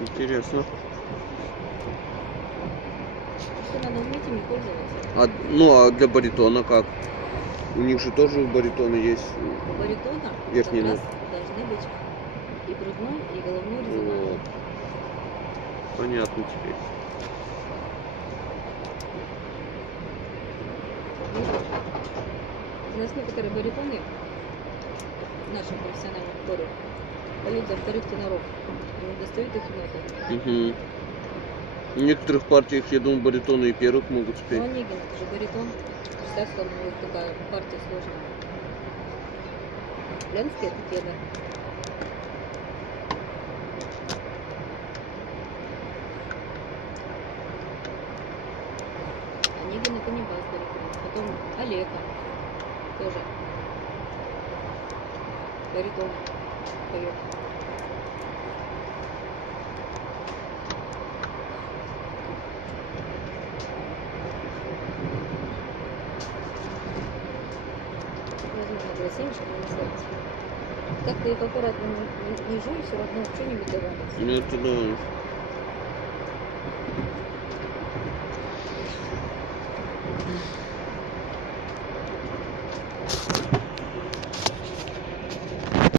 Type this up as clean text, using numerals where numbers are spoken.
Интересно. Просто надо уметь ими пользоваться. А для баритона как? У них же тоже у баритона есть У баритона верхний как нот. раз должны быть и грудной, и головной резонанс. Вот. Понятно теперь. У нас некоторые баритоны в нашем профессиональном хоре поют за вторых теноров. И не достают их ноты. Угу. В некоторых партиях, я думаю, баритоны и первых могут спеть. Ну, Онегин, это же баритон. Представь, что у него такая партия сложная. Ленский это тенор. Онегин это не бас-баритон. Потом Олега тоже баритон поет. Возможно, было 7, чтобы не слать. Как ты их аккуратно не жуй, все равно что-нибудь добавится. Ну это да.